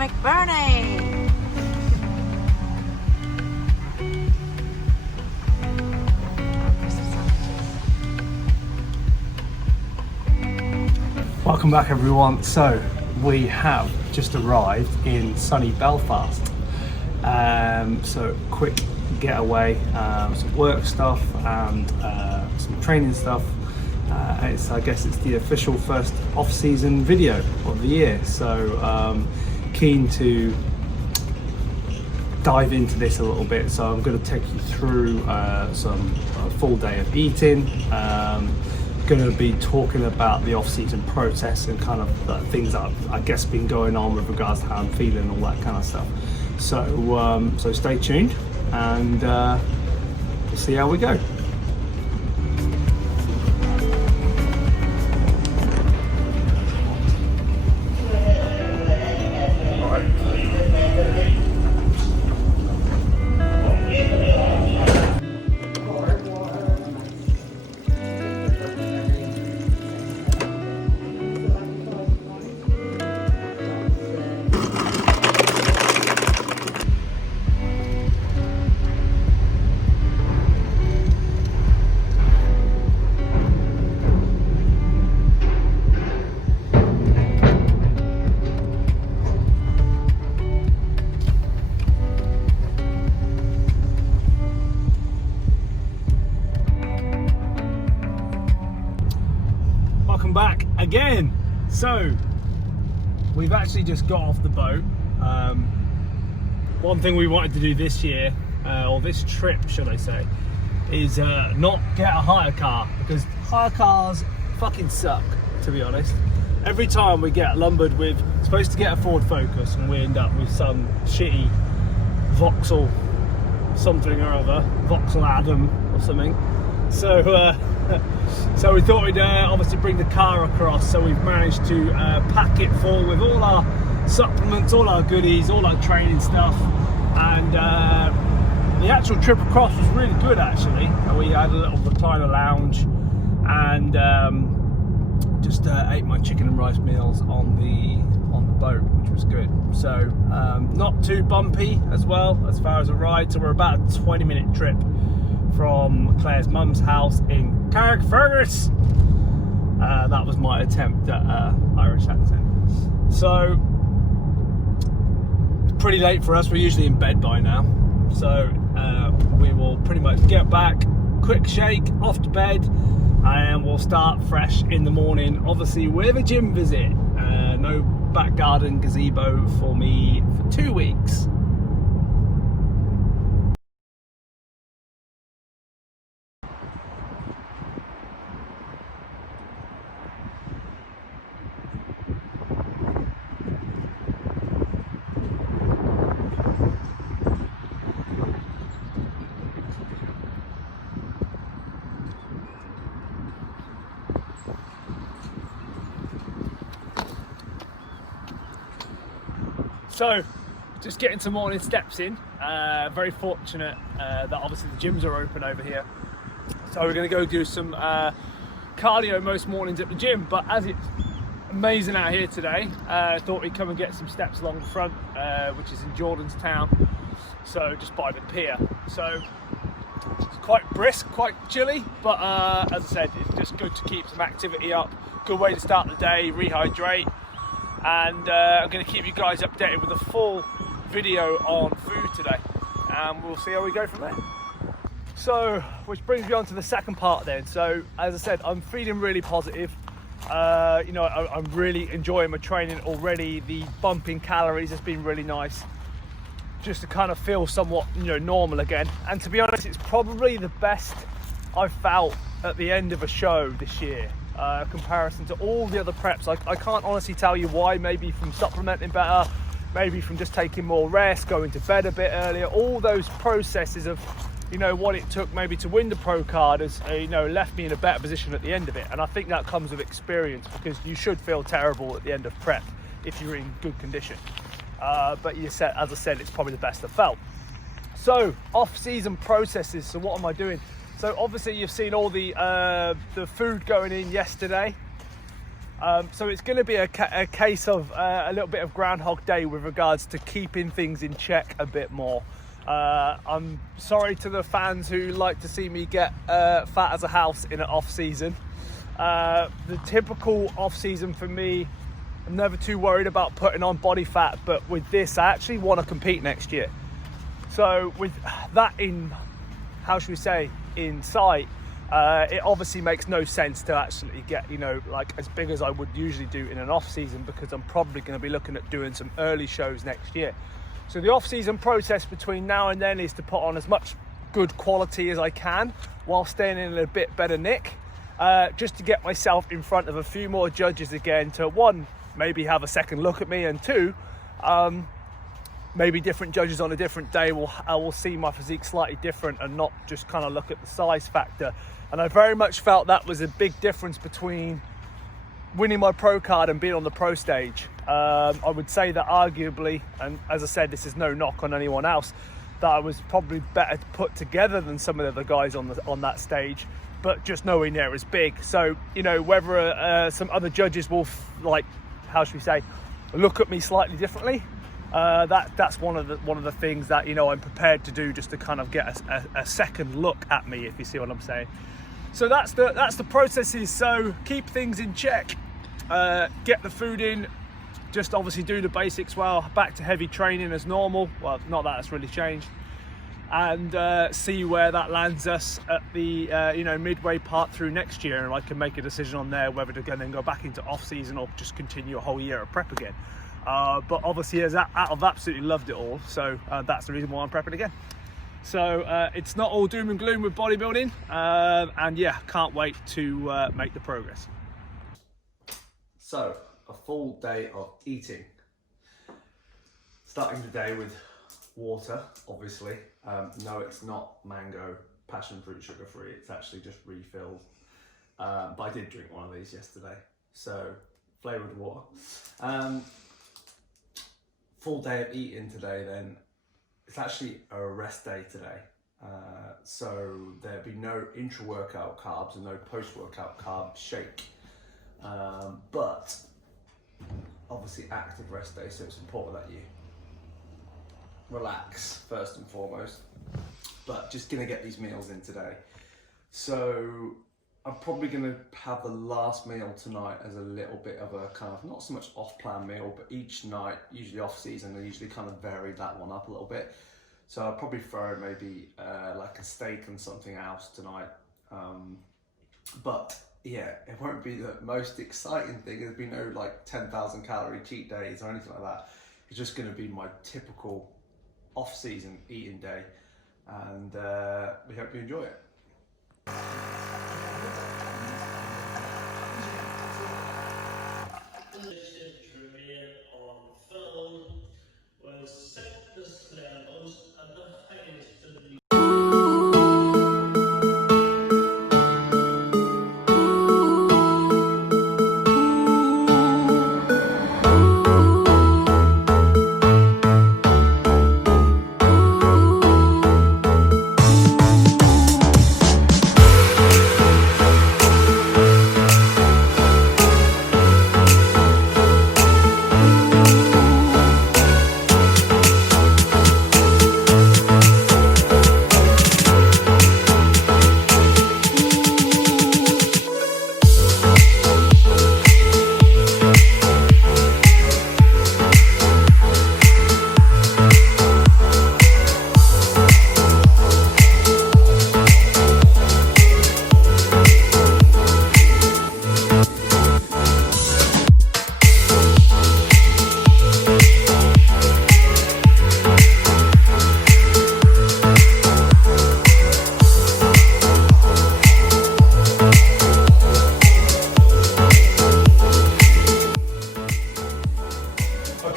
McBurney. Welcome back everyone. So we have just arrived in sunny Belfast. So quick getaway, some work stuff and some training stuff. I guess it's the official first off-season video of the year. So keen to dive into this a little bit. So I'm going to take you through some full day of eating. Going to be talking about the off-season process and kind of the things that I've, I guess, been going on with regards to how I'm feeling and all that kind of stuff. So so stay tuned and we'll see how we go. Back again. So we've actually just got off the boat. One thing we wanted to do this year, or this trip should I say, is not get a hire car, because hire cars fucking suck, to be honest. Every time we get lumbered with, supposed to get a Ford Focus, and we end up with some shitty Vauxhall something or other, Vauxhall Adam or something. So we thought we'd obviously bring the car across. So we've managed to pack it full with all our supplements, all our goodies, all our training stuff, and the actual trip across was really good actually. We had a little recliner lounge and just ate my chicken and rice meals on the boat, which was good. So not too bumpy as well as far as a ride. So we're about a 20-minute trip from Claire's mum's house in Carrickfergus. That was my attempt at Irish accent. So it's pretty late for us. We're usually in bed by now. So we will pretty much get back, quick shake, off to bed, and we'll start fresh in the morning. Obviously with a gym visit. No back garden gazebo for me for 2 weeks. So, just getting some morning steps in. Very fortunate that obviously the gyms are open over here. So we're going to go do some cardio most mornings at the gym. But as it's amazing out here today, I thought we'd come and get some steps along the front, which is in Jordanstown. So just by the pier. So it's quite brisk, quite chilly. But as I said, it's just good to keep some activity up. Good way to start the day, rehydrate. And I'm going to keep you guys updated with a full video on food today, and we'll see how we go from there. So, which brings me on to the second part then. So, as I said, I'm feeling really positive. You know, I'm really enjoying my training already. The bump in calories has been really nice, just to kind of feel somewhat, you know, normal again. And to be honest, it's probably the best I've felt at the end of a show this year. Comparison to all the other preps. I can't honestly tell you why. Maybe from supplementing better, maybe from just taking more rest, going to bed a bit earlier. All those processes of, you know, what it took maybe to win the pro card has, you know, left me in a better position at the end of it. And I think that comes with experience, because you should feel terrible at the end of prep if you're in good condition. But as I said, it's probably the best I've felt. So, off-season processes. So what am I doing? So obviously you've seen all the food going in yesterday. So it's going to be a case of a little bit of Groundhog Day with regards to keeping things in check a bit more. I'm sorry to the fans who like to see me get fat as a house in an off season. The typical off season for me, I'm never too worried about putting on body fat, but with this I actually want to compete next year. So with that in, how should we say, in sight, it obviously makes no sense to actually get, you know, like as big as I would usually do in an off season, because I'm probably going to be looking at doing some early shows next year. So the off season process between now and then is to put on as much good quality as I can while staying in a bit better nick, just to get myself in front of a few more judges again, to one, maybe have a second look at me, and two, maybe different judges on a different day will see my physique slightly different and not just kind of look at the size factor. And I very much felt that was a big difference between winning my pro card and being on the pro stage. I would say that arguably, and as I said, this is no knock on anyone else, that I was probably better put together than some of the other guys on that stage, but just nowhere near as big. So, you know, whether some other judges will, like, how should we say, look at me slightly differently, that's one of the things that, you know, I'm prepared to do, just to kind of get a second look at me, if you see what I'm saying. So that's the processes. So keep things in check, get the food in, just obviously do the basics well, back to heavy training as normal. Well, not that it's really changed, and see where that lands us at the you know, midway part through next year, and I can make a decision on there whether to then go back into off season or just continue a whole year of prep again. But obviously, as I've absolutely loved it all, so that's the reason why I'm prepping again. So it's not all doom and gloom with bodybuilding, and yeah, can't wait to make the progress. So, a full day of eating. Starting the day with water, obviously. No, it's not mango, passion fruit, sugar free, it's actually just refilled. But I did drink one of these yesterday, so flavoured water. Full day of eating today then. It's actually a rest day today, so there'll be no intra-workout carbs and no post-workout carb shake, but obviously active rest day, so it's important that you relax first and foremost, but just gonna get these meals in today. So I'm probably gonna have the last meal tonight as a little bit of a kind of, not so much off-plan meal, but each night, usually off-season, I usually kind of vary that one up a little bit. So I'll probably throw maybe like a steak and something else tonight. But yeah, it won't be the most exciting thing. There'll be no like 10,000 calorie cheat days or anything like that. It's just gonna be my typical off-season eating day. And we hope you enjoy it.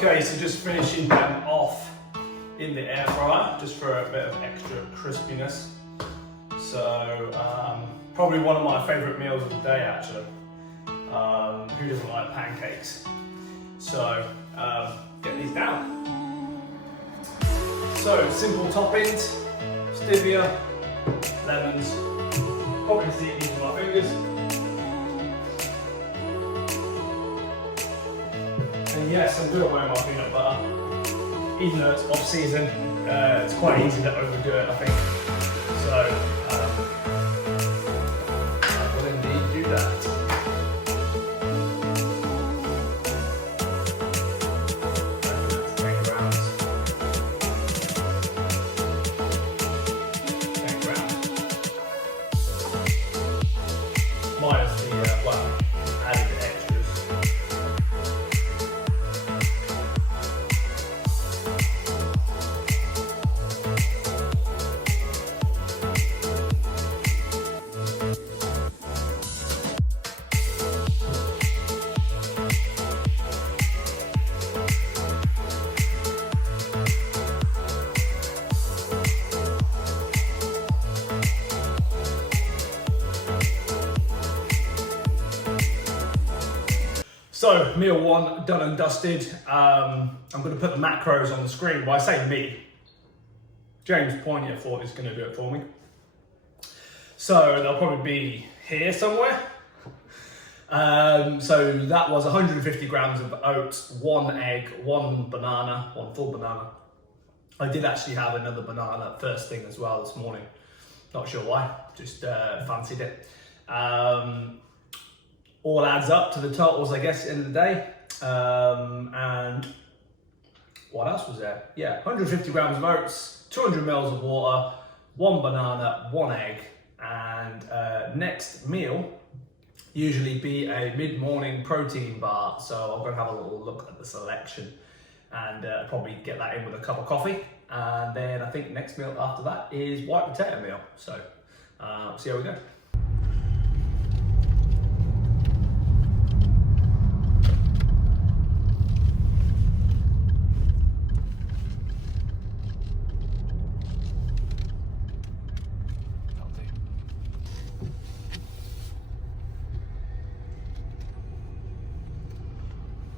Okay, so just finishing them off in the air fryer, just for a bit of extra crispiness. So probably one of my favourite meals of the day, actually. Who doesn't like pancakes? So get these down. So simple toppings: stevia, lemons. Probably see these with my fingers. yes, I'm doing my peanut butter. Even though it's off season, it's quite easy to overdo it, I think. So, I will indeed do that. 10 grams. 10 grams. Minus the, well, added the extras. So, meal one done and dusted. I'm going to put the macros on the screen. Well, I say me. James Poignant thought he's going to do it for me. So, they'll probably be here somewhere. So, that was 150 grams of oats, 1 egg, 1 banana, 1 full banana. I did actually have another banana first thing as well this morning. Not sure why, just fancied it. All adds up to the totals, I guess, at the end of the day. And what else was there? Yeah, 150 grams of oats, 200 mils of water, 1 banana, 1 egg. And next meal, usually be a mid-morning protein bar. So I'm going to have a little look at the selection and probably get that in with a cup of coffee. And then I think next meal after that is white potato meal. So see how we go.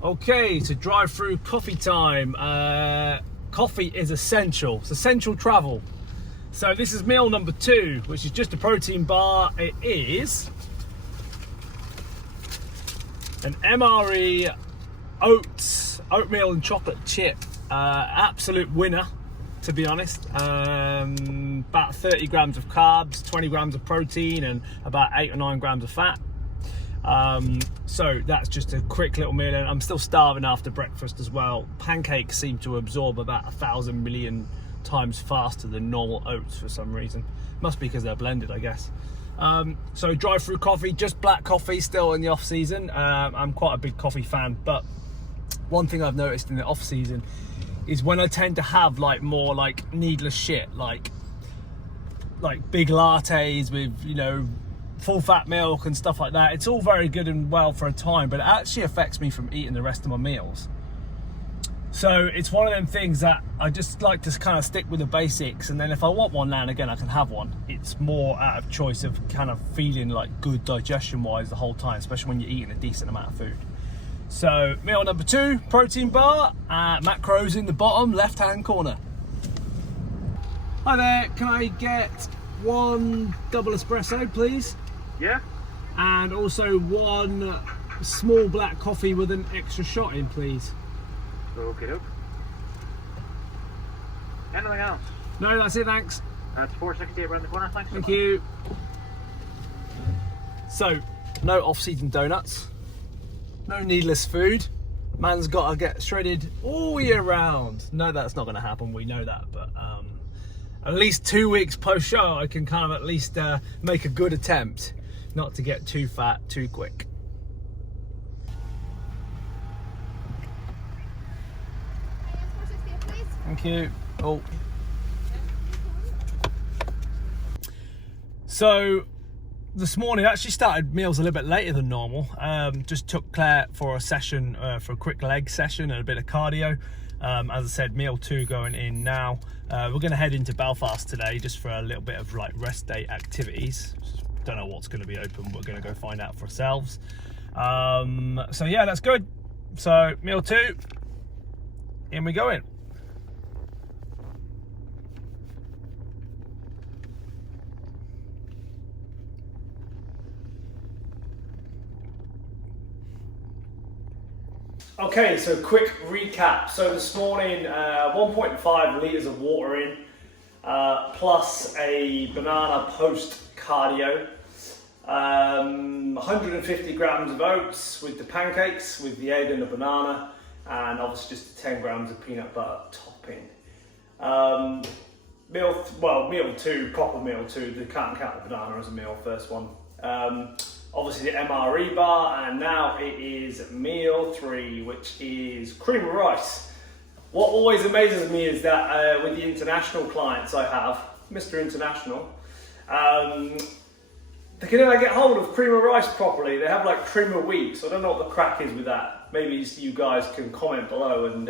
Okay, so drive-through coffee time. Coffee is essential. It's essential travel. So this is meal number 2, which is just a protein bar. It is an MRE oatmeal and chocolate chip. Absolute winner, to be honest. About 30 grams of carbs, 20 grams of protein, and about 8 or 9 grams of fat. So that's just a quick little meal, and I'm still starving after breakfast as well. Pancakes seem to absorb about 1,000 million times faster than normal oats for some reason. Must be because they're blended, I guess. So drive-through coffee, just black coffee, still in the off season. I'm quite a big coffee fan, but one thing I've noticed in the off season is when I tend to have like more like needless shit, like big lattes with, you know, full fat milk and stuff like that. It's all very good and well for a time, but it actually affects me from eating the rest of my meals. So it's one of them things that I just like to kind of stick with the basics, and then if I want one now and again, I can have one. It's more out of choice of kind of feeling like good digestion wise the whole time, especially when you're eating a decent amount of food. So meal number 2, protein bar, macros in the bottom left hand corner. Hi there, can I get 1 double espresso please? Yeah. And also 1 small black coffee with an extra shot in, please. Okay, doke. Anything else? No, that's it, thanks. That's 468 around the corner, thanks. Thank you. So, no off-season donuts, no needless food. Man's got to get shredded all year round. No, that's not going to happen, we know that, but at least 2 weeks post-show, I can kind of at least make a good attempt not to get too fat too quick. Thank you. Oh. So this morning I actually started meals a little bit later than normal. Just took Claire for a session, for a quick leg session and a bit of cardio. As I said, meal 2 going in now. We're going to head into Belfast today just for a little bit of like rest day activities. Don't know what's going to be open. We're going to go find out for ourselves. So yeah, that's good. So meal 2, in we go in. Okay, so quick recap. So this morning, 1.5 litres of water in, plus a banana post cardio, 150 grams of oats with the pancakes, with the egg and the banana, and obviously just 10 grams of peanut butter topping. Meal two, proper meal two. They can't count the banana as a meal, first one. Obviously the MRE bar, and now it is meal three, which is cream of rice. What always amazes me is that with the international clients I have, Mr. International, they can never get hold of cream of rice properly. They have like cream of wheat, so I don't know what the crack is with that. Maybe you guys can comment below and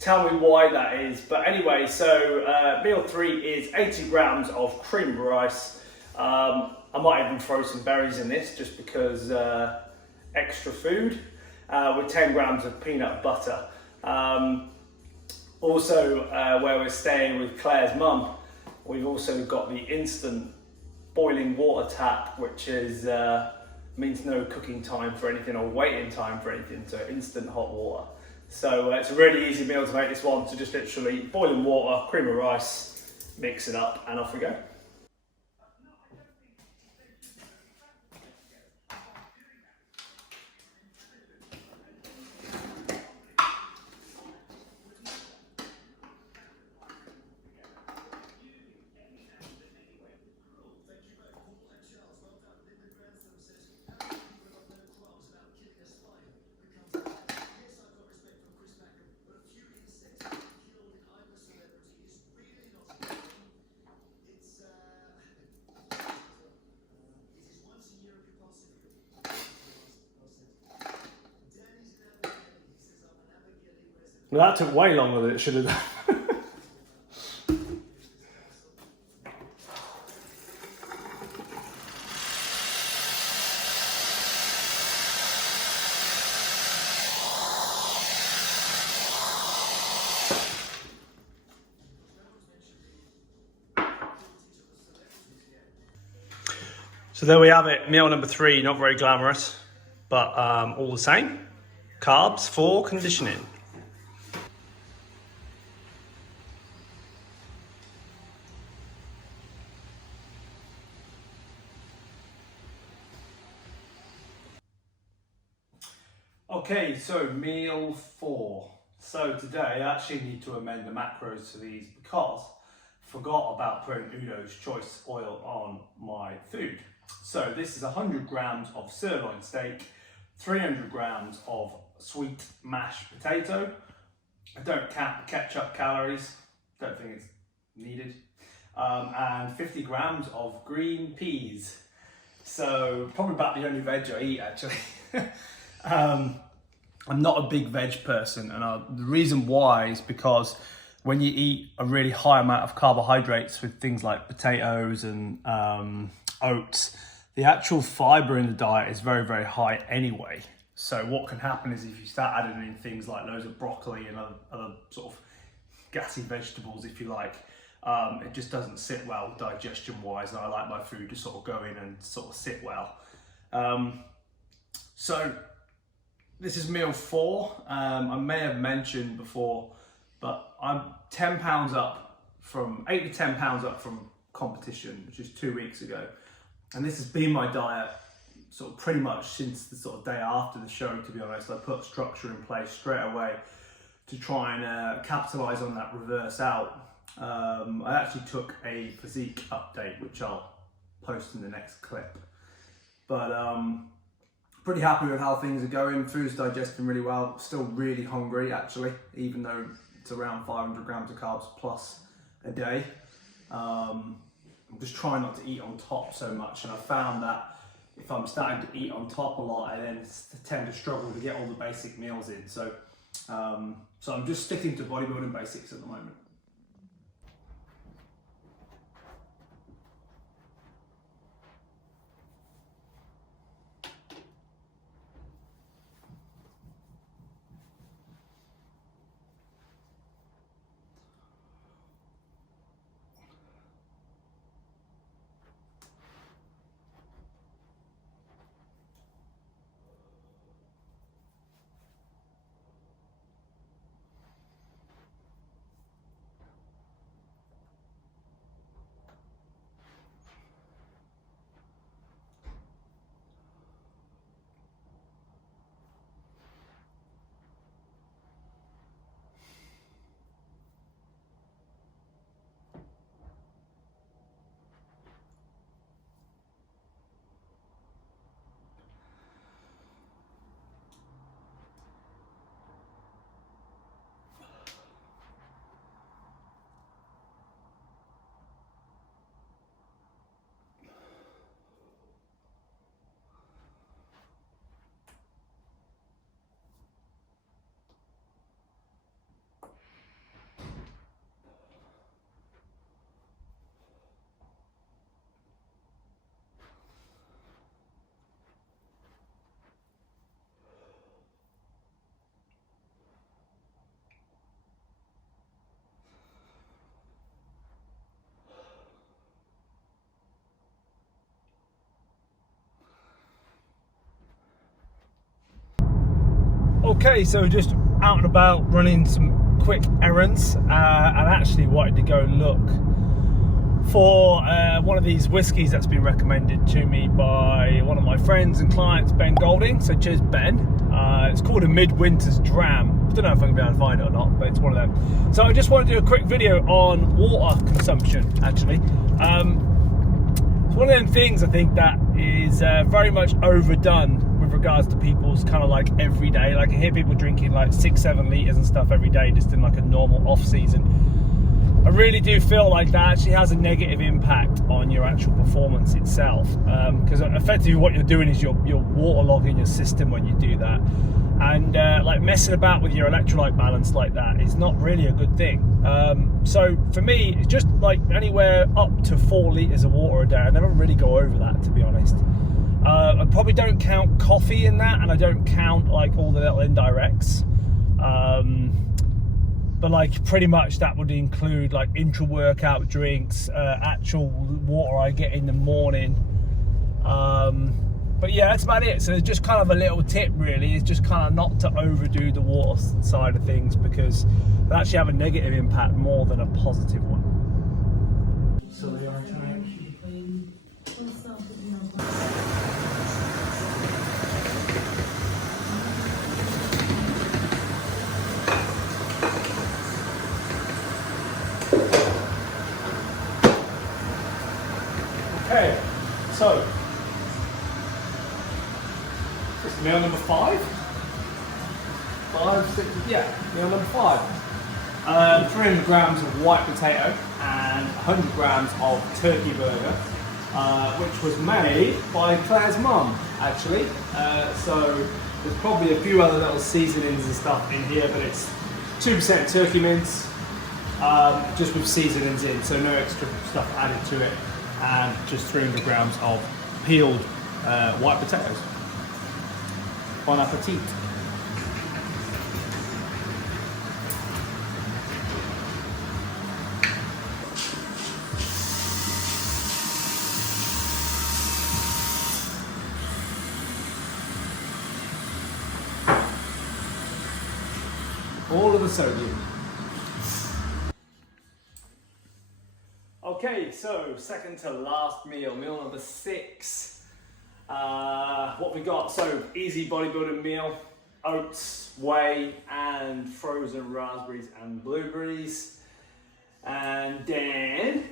tell me why that is. But anyway, so meal three is 80 grams of cream of rice. I might even throw some berries in this just because extra food, with 10 grams of peanut butter. Also, where we're staying with Claire's mum, we've also got the instant boiling water tap, which is means no cooking time for anything or waiting time for anything, so instant hot water. So it's a really easy meal to make, this one. So just literally boiling water, cream of rice, mix it up, and off we go. Well, that took way longer than it should have done. So there we have it, meal number three, not very glamorous, but all the same, carbs for conditioning. Okay, so meal four. So today I actually need to amend the macros to these because I forgot about putting Udo's Choice oil on my food. So this is 100 grams of sirloin steak, 300 grams of sweet mashed potato. I don't count the ketchup calories, don't think it's needed. And 50 grams of green peas. So probably about the only veg I eat actually. I'm not a big veg person, and the reason why is because when you eat a really high amount of carbohydrates with things like potatoes and oats, the actual fiber in the diet is very, very high anyway. So what can happen is if you start adding in things like loads of broccoli and other sort of gassy vegetables, if you like, it just doesn't sit well digestion wise, and I like my food to sort of go in and sort of sit well. So this is meal four. I may have mentioned before, but I'm 10 pounds up from 8 to 10 pounds up from competition, which is 2 weeks ago. And this has been my diet sort of pretty much since the sort of day after the show, to be honest. I put structure in place straight away to try and capitalize on that reverse out. I actually took a physique update, which I'll post in the next clip. But pretty happy with how things are going. Food's digesting really well. Still really hungry actually, even though it's around 500 grams of carbs plus a day. I'm just trying not to eat on top so much, and I found that if I'm starting to eat on top a lot, I then tend to struggle to get all the basic meals in. So I'm just sticking to bodybuilding basics at the moment. Okay, so just out and about running some quick errands, and actually wanted to go look for one of these whiskies that's been recommended to me by one of my friends and clients, Ben Golding. So cheers, Ben. It's called a Midwinter's Dram. I don't know if I'm going to be able to find it or not, but it's one of them. So I just want to do a quick video on water consumption, actually. It's one of them things I think that is very much overdone with regards to people's kind of like everyday. Like I hear people drinking like 6-7 litres and stuff every day just in like a normal off season. I really do feel like that actually has a negative impact on your actual performance itself, because effectively what you're doing is you're waterlogging your system when you do that, and like messing about with your electrolyte balance like that is not really a good thing. So for me, it's just like anywhere up to 4 litres of water a day. I never really go over that, to be honest. I probably don't count coffee in that, and I don't count like all the little indirects. But like pretty much that would include like intra-workout drinks, actual water I get in the morning. But yeah, that's about it. So it's just kind of a little tip really, is just kind of not to overdo the water side of things, because they actually have a negative impact more than a positive one. So they are trying. Okay, so this is meal number 5. 5, 6, yeah, meal number 5. 300 grams of white potato and 100 grams of turkey burger, which was made by Claire's mum, actually. So there's probably a few other little seasonings and stuff in here, but it's 2% turkey mince, just with seasonings in, so no extra stuff added to it. And just 300 grams of peeled white potatoes. Bon appetit. All of the sodium. Okay, so second to last meal number 6. What we got? So easy bodybuilding meal: oats, whey, and frozen raspberries and blueberries. And then,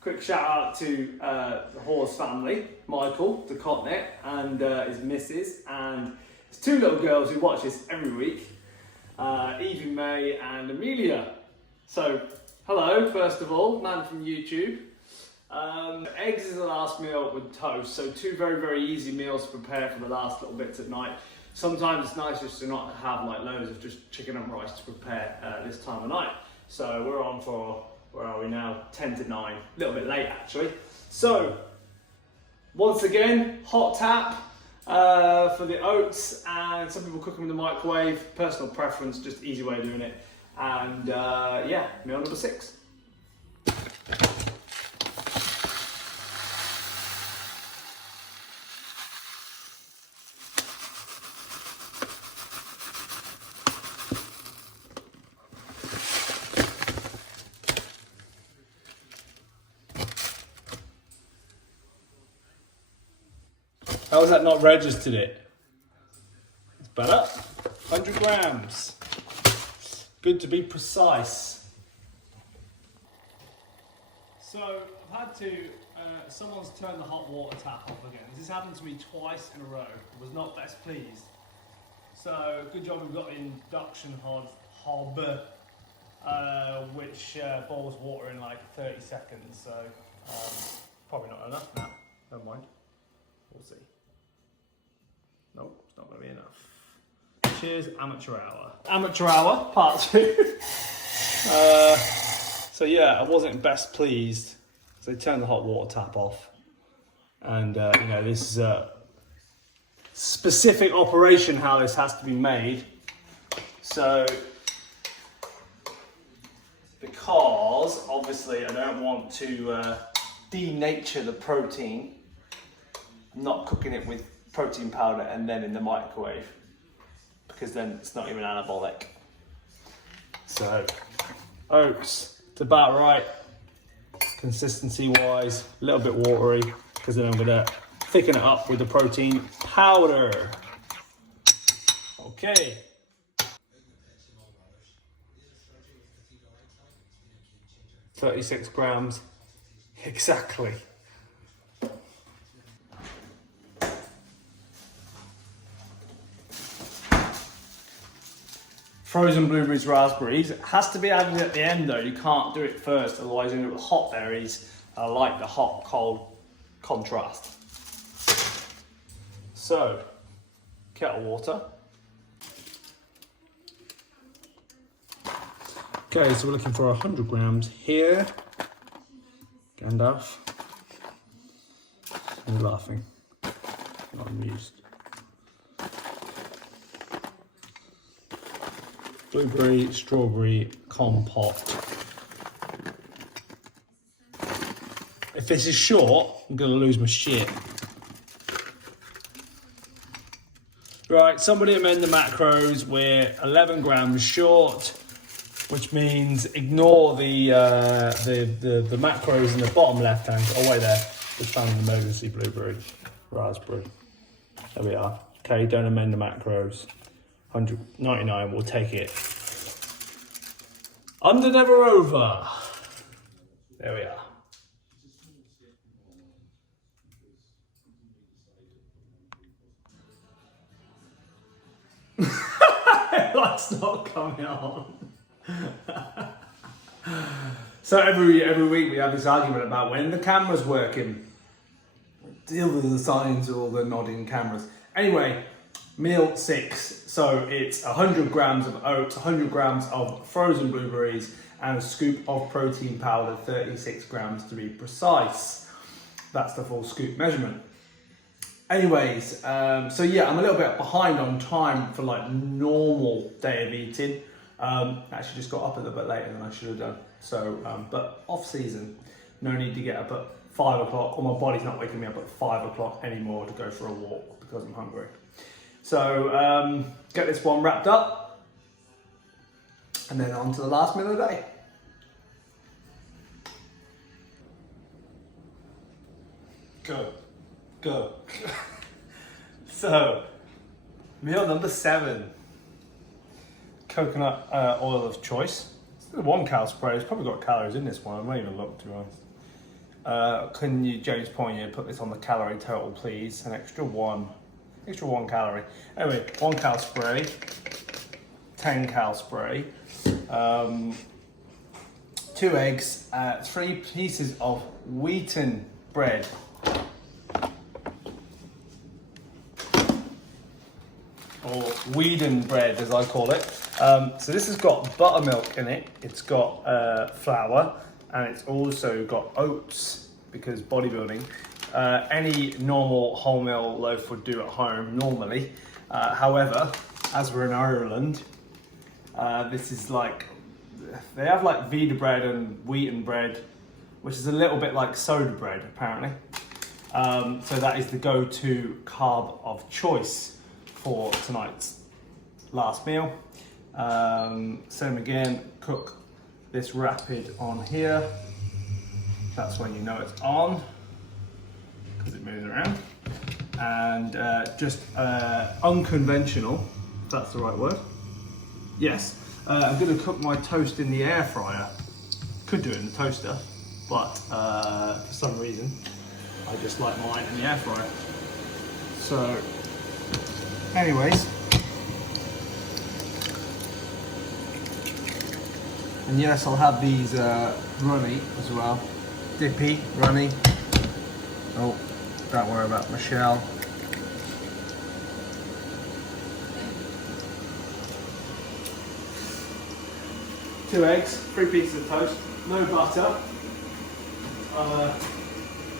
quick shout out to the Hawes family, Michael, the Cotnet, and his missus, and his 2 little girls who watch this every week, Evie May and Amelia. So, hello, first of all, man from YouTube. Eggs is the last meal with toast, so 2 very, very easy meals to prepare for the last little bits at night. Sometimes it's nice just to not have like loads of just chicken and rice to prepare this time of night. So we're on for, where are we now? 10 to 9, a little bit late actually. So, once again, hot tap for the oats, and some people cook them in the microwave. Personal preference, just easy way of doing it. And yeah, meal number 6. How has that not registered it? It's better. 100 grams. Good to be precise. So I've had to, someone's turned the hot water tap off again. This has happened to me twice in a row. I was not best pleased. So good job we've got an induction hob, which boils water in like 30 seconds. So probably not enough now. Never mind. We'll see. Nope, it's not going to be enough. Cheers, amateur hour. Amateur hour, part 2. So yeah, I wasn't best pleased. So they turned the hot water tap off. And you know, this is a specific operation how this has to be made. So, because obviously I don't want to denature the protein, I'm not cooking it with protein powder and then in the microwave, because then it's not even anabolic. So, oats, it's about right. Consistency wise, a little bit watery, because then I'm gonna thicken it up with the protein powder. Okay. $36 grams, exactly. Frozen blueberries, raspberries. It has to be added at the end though, you can't do it first, otherwise you're gonna do hot berries. I like the hot, cold contrast. So, kettle water. Okay, so we're looking for 100 grams here. Gandalf. You're laughing. Not amused. Blueberry, strawberry compote. If this is short, I'm gonna lose my shit. Right, somebody amend the macros. We're 11 grams short, which means ignore the macros in the bottom left hand. Oh wait, there. Just found an emergency blueberry, raspberry. There we are. Okay, don't amend the macros. 199, we'll take it. Under, never over. There we are. Light's not coming on. So every week we have this argument about when the camera's working. Deal with the signs or the nodding cameras. Anyway, meal 6. So it's 100 grams of oats, 100 grams of frozen blueberries, and a scoop of protein powder, 36 grams to be precise. That's the full scoop measurement. Anyways, so yeah, I'm a little bit behind on time for like normal day of eating. Actually just got up a little bit later than I should have done. So, but off season, no need to get up at 5 o'clock, or my body's not waking me up at 5 o'clock anymore to go for a walk because I'm hungry. So, get this one wrapped up, and then on to the last meal of the day. Go. So, meal number 7. Coconut oil of choice. It's the 1 cal spray. It's probably got calories in this one. I won't even look, to be honest. Can you, James Poynier, put this on the calorie total, please? An extra one calorie. Anyway, 1 cal spray, 10 cal spray, 2 eggs, 3 pieces of wheaten bread. Or Whedon bread, as I call it. So this has got buttermilk in it, it's got flour, and it's also got oats, because bodybuilding. Any normal wholemeal loaf would do at home normally. However, as we're in Ireland, this is like, they have like Vita bread and wheaten bread, which is a little bit like soda bread, apparently. So that is the go-to carb of choice for tonight's last meal. Same again, cook this rapid on here. That's when you know it's on, because it moves around. And just unconventional, if that's the right word. Yes, I'm gonna cook my toast in the air fryer. Could do it in the toaster, but for some reason, I just like mine in the air fryer. So, anyways, and yes, I'll have these runny as well. Dippy, runny. Oh, don't worry about Michelle. Two eggs, 3 pieces of toast, no butter,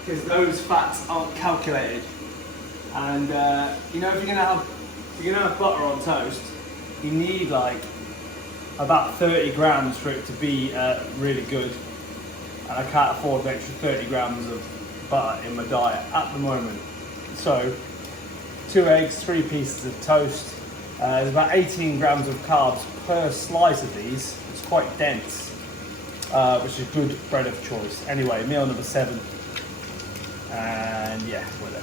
because those fats aren't calculated. And you know, if you're gonna have butter on toast, you need like about 30 grams for it to be really good. And I can't afford an extra 30 grams of butter in my diet at the moment. So 2 eggs, 3 pieces of toast, There's about 18 grams of carbs per slice of these. It's quite dense, which is good bread of choice. Anyway, meal number 7, and yeah, we're there.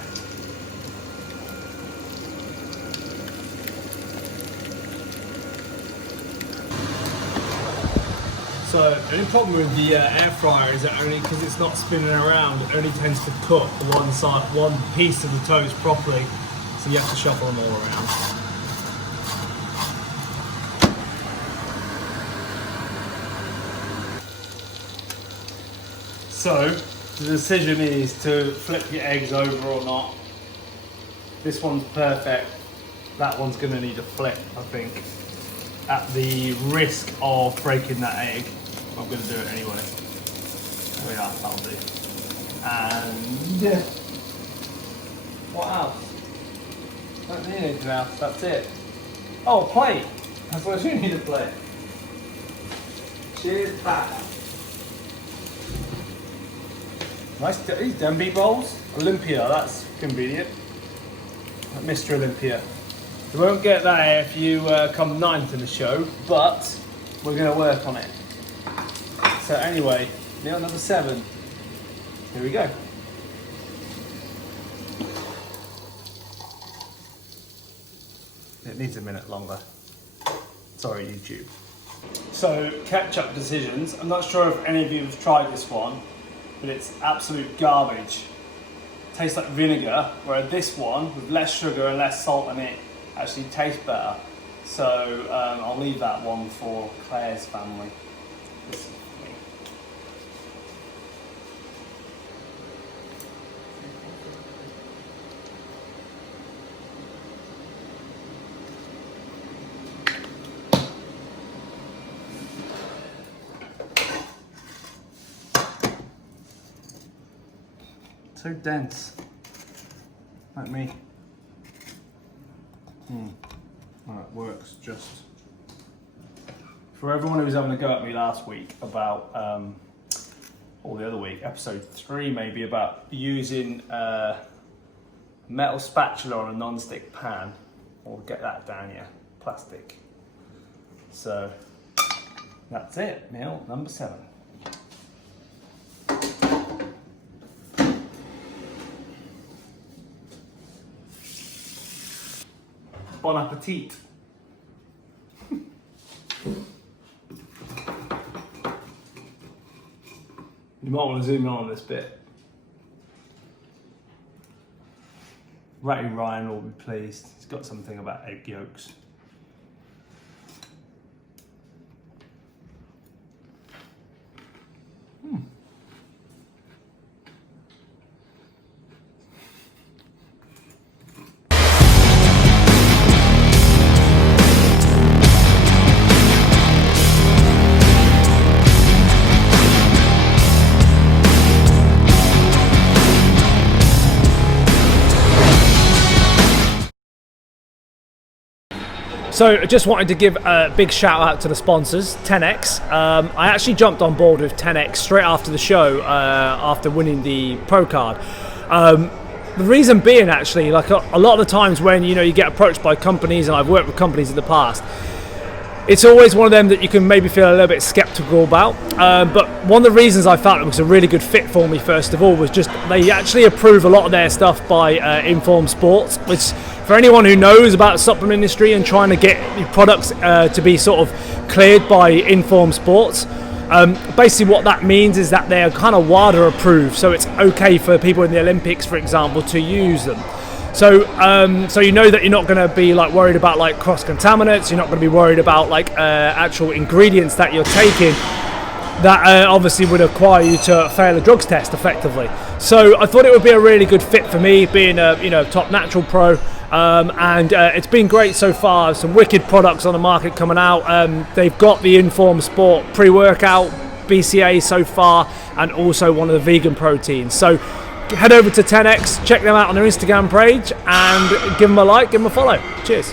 So the only problem with the air fryer is that only because it's not spinning around, it only tends to cook one side, one piece of the toast properly. So you have to shuffle them all around. So the decision is to flip your eggs over or not. This one's perfect. That one's going to need a flip, I think. At the risk of breaking that egg, I'm going to do it anyway. Oh yeah, that'll do. And yeah. What else? Don't need anything else, that's it. Oh, a plate. That's what I do need, a plate. Cheers, back. Nice, these Denby bowls. Olympia, that's convenient. Mr. Olympia. You won't get that if you come 9th in the show, but we're going to work on it. So anyway, meal number 7. Here we go. It needs a minute longer. Sorry, YouTube. So, ketchup decisions. I'm not sure if any of you have tried this one, but it's absolute garbage. Tastes like vinegar, whereas this one, with less sugar and less salt in it, actually tastes better. So I'll leave that one for Claire's family. This is me. So dense, like me. Well, it works just. For everyone who was having a go at me last week about, or the other week, episode 3 maybe, about using a metal spatula on a non-stick pan, or get that down here, plastic. So that's it, meal number 7. Bon appetit. You might want to zoom in on this bit. Ratty Ryan will be pleased. He's got something about egg yolks. So I just wanted to give a big shout out to the sponsors, 10X. I actually jumped on board with 10X straight after the show, after winning the pro card. The reason being, actually, like a lot of the times when you get approached by companies, and I've worked with companies in the past, it's always one of them that you can maybe feel a little bit skeptical about. But one of the reasons I felt it was a really good fit for me, first of all, was just they actually approve a lot of their stuff by Informed Sports, which, for anyone who knows about the supplement industry and trying to get products to be sort of cleared by Informed Sports, basically what that means is that they're kind of WADA approved, so it's okay for people in the Olympics, for example, to use them. So you know that you're not going to be worried about cross contaminants. You're not going to be worried about actual ingredients that you're taking that obviously would require you to fail a drugs test effectively. So I thought it would be a really good fit for me, being a top natural pro. And it's been great so far. Some wicked products on the market coming out. They've got the Informed Sport pre-workout, BCA so far, and also one of the vegan proteins. So head over to 10X, check them out on their Instagram page, and give them a like, give them a follow. Cheers.